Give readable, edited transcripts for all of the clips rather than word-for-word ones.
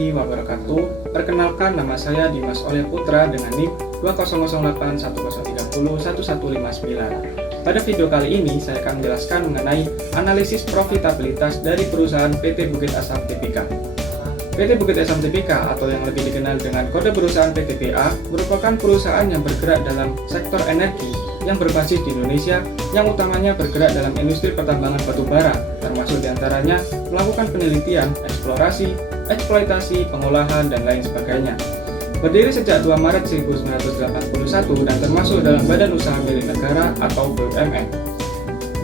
warahmatullahi wabarakatuh. Perkenalkan, nama saya Dimas Oleh Putra dengan NIK 200810301159. Pada video kali ini saya akan menjelaskan mengenai analisis profitabilitas dari perusahaan PT Bukit Asam Tbk. PT Bukit Asam Tbk atau yang lebih dikenal dengan kode perusahaan PTBA merupakan perusahaan yang bergerak dalam sektor energi yang berbasis di Indonesia, yang utamanya bergerak dalam industri pertambangan batu bara, termasuk diantaranya melakukan penelitian, eksplorasi, eksploitasi, pengolahan, dan lain sebagainya. Berdiri sejak 2 Maret 1981 dan termasuk dalam Badan Usaha Milik Negara atau BUMN.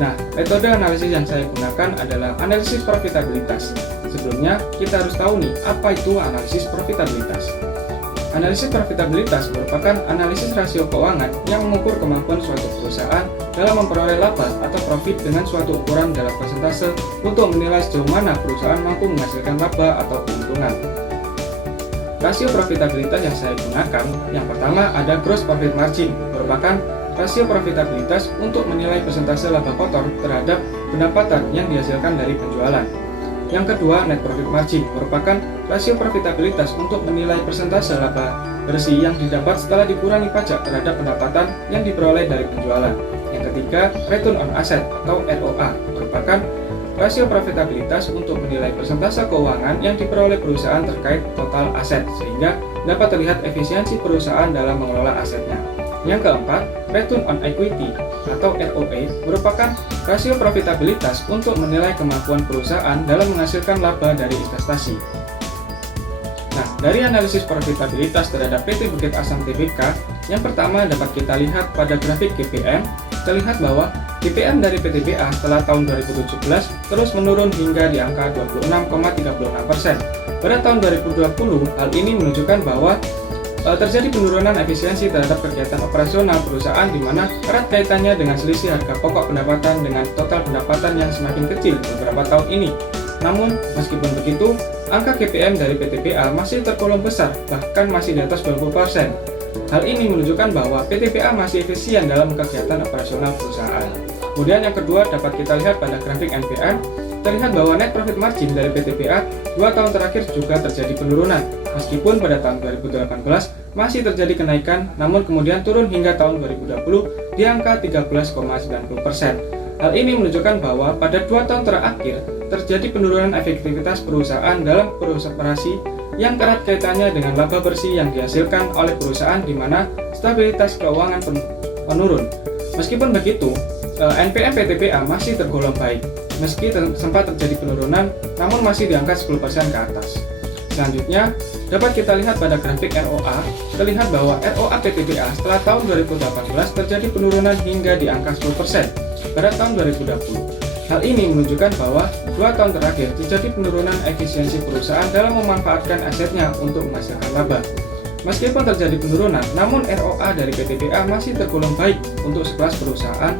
Nah, metode analisis yang saya gunakan adalah analisis profitabilitas. Sebelumnya, kita harus tahu nih, apa itu analisis profitabilitas. Analisis profitabilitas merupakan analisis rasio keuangan yang mengukur kemampuan suatu perusahaan dalam memperoleh laba atau profit dengan suatu ukuran dalam persentase untuk menilai sejauh mana perusahaan mampu menghasilkan laba atau keuntungan. Rasio profitabilitas yang saya gunakan, yang pertama ada gross profit margin, merupakan rasio profitabilitas untuk menilai persentase laba kotor terhadap pendapatan yang dihasilkan dari penjualan. Yang kedua, net profit margin merupakan rasio profitabilitas untuk menilai persentase laba bersih yang didapat setelah dikurangi pajak terhadap pendapatan yang diperoleh dari penjualan. Yang ketiga, return on asset atau ROA merupakan rasio profitabilitas untuk menilai persentase keuangan yang diperoleh perusahaan terkait total aset sehingga dapat terlihat efisiensi perusahaan dalam mengelola asetnya. Yang keempat, return on equity atau ROE merupakan rasio profitabilitas untuk menilai kemampuan perusahaan dalam menghasilkan laba dari investasi. Nah, dari analisis profitabilitas terhadap PT Bukit Asam Tbk, yang pertama dapat kita lihat pada grafik GPM. Terlihat bahwa GPM dari PTBA setelah tahun 2017 terus menurun hingga di angka 26,36%. Pada tahun 2020, hal ini menunjukkan bahwa terjadi penurunan efisiensi terhadap kegiatan operasional perusahaan di mana erat kaitannya dengan selisih harga pokok pendapatan dengan total pendapatan yang semakin kecil beberapa tahun ini. Namun, meskipun begitu, angka GPM dari PTBA masih tergolong besar, bahkan masih di atas 20%. Hal ini menunjukkan bahwa PTBA masih efisien dalam kegiatan operasional perusahaan. Kemudian yang kedua dapat kita lihat pada grafik NPM, terlihat bahwa net profit margin dari PTBA 2 tahun terakhir juga terjadi penurunan. Meskipun pada tahun 2018 masih terjadi kenaikan, namun kemudian turun hingga tahun 2020 di angka 13,90%. Hal ini menunjukkan bahwa pada 2 tahun terakhir terjadi penurunan efektivitas perusahaan dalam operasi yang erat kaitannya dengan laba bersih yang dihasilkan oleh perusahaan di mana stabilitas keuangan menurun. Meskipun begitu, NPM PTBA masih tergolong baik. Meski sempat terjadi penurunan, namun masih di angka 10% ke atas. Selanjutnya, dapat kita lihat pada grafik ROA, terlihat bahwa ROA PTBA setelah tahun 2018 terjadi penurunan hingga di angka 10% pada tahun 2020. Hal ini menunjukkan bahwa 2 tahun terakhir terjadi penurunan efisiensi perusahaan dalam memanfaatkan asetnya untuk menghasilkan laba. Meskipun terjadi penurunan, namun ROA dari PTBA masih tergolong baik untuk sekelas perusahaan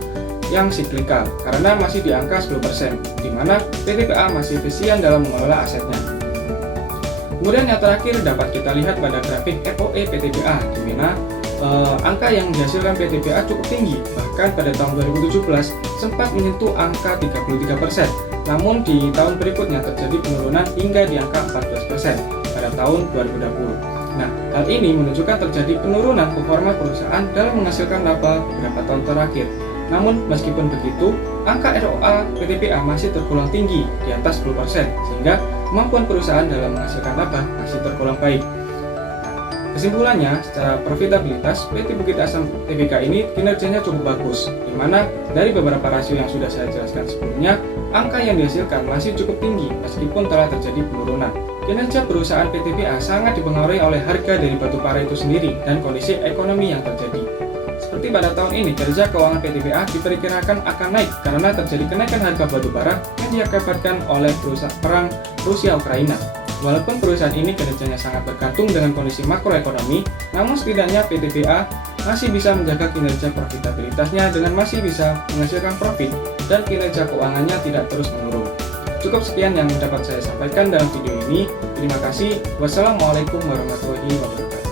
yang siklikal karena masih di angka 10%, di mana PTBA masih efisien dalam mengelola asetnya. Kemudian yang terakhir dapat kita lihat pada grafik ROE PTBA, di mana angka yang dihasilkan PTBA cukup tinggi, bahkan pada tahun 2017 sempat menyentuh angka 33%, namun di tahun berikutnya terjadi penurunan hingga di angka 14% pada tahun 2020. Nah, hal ini menunjukkan terjadi penurunan performa perusahaan dalam menghasilkan laba beberapa tahun terakhir. Namun, meskipun begitu, angka ROA PTBA masih tergolong tinggi di atas 10%, sehingga kemampuan perusahaan dalam menghasilkan laba masih tergolong baik. Kesimpulannya, secara profitabilitas, PT Bukit Asam Tbk ini kinerjanya cukup bagus, di mana dari beberapa rasio yang sudah saya jelaskan sebelumnya, angka yang dihasilkan masih cukup tinggi meskipun telah terjadi penurunan. Kinerja perusahaan PTBA sangat dipengaruhi oleh harga dari batu bara itu sendiri dan kondisi ekonomi yang terjadi. Seperti pada tahun ini, kinerja keuangan PTBA diperkirakan akan naik karena terjadi kenaikan harga batu bara yang diakibatkan oleh perang Rusia-Ukraina. Walaupun perusahaan ini kinerjanya sangat bergantung dengan kondisi makroekonomi, namun setidaknya PTBA masih bisa menjaga kinerja profitabilitasnya dengan masih bisa menghasilkan profit dan kinerja keuangannya tidak terus menurun. Cukup sekian yang dapat saya sampaikan dalam video ini. Terima kasih. Wassalamualaikum warahmatullahi wabarakatuh.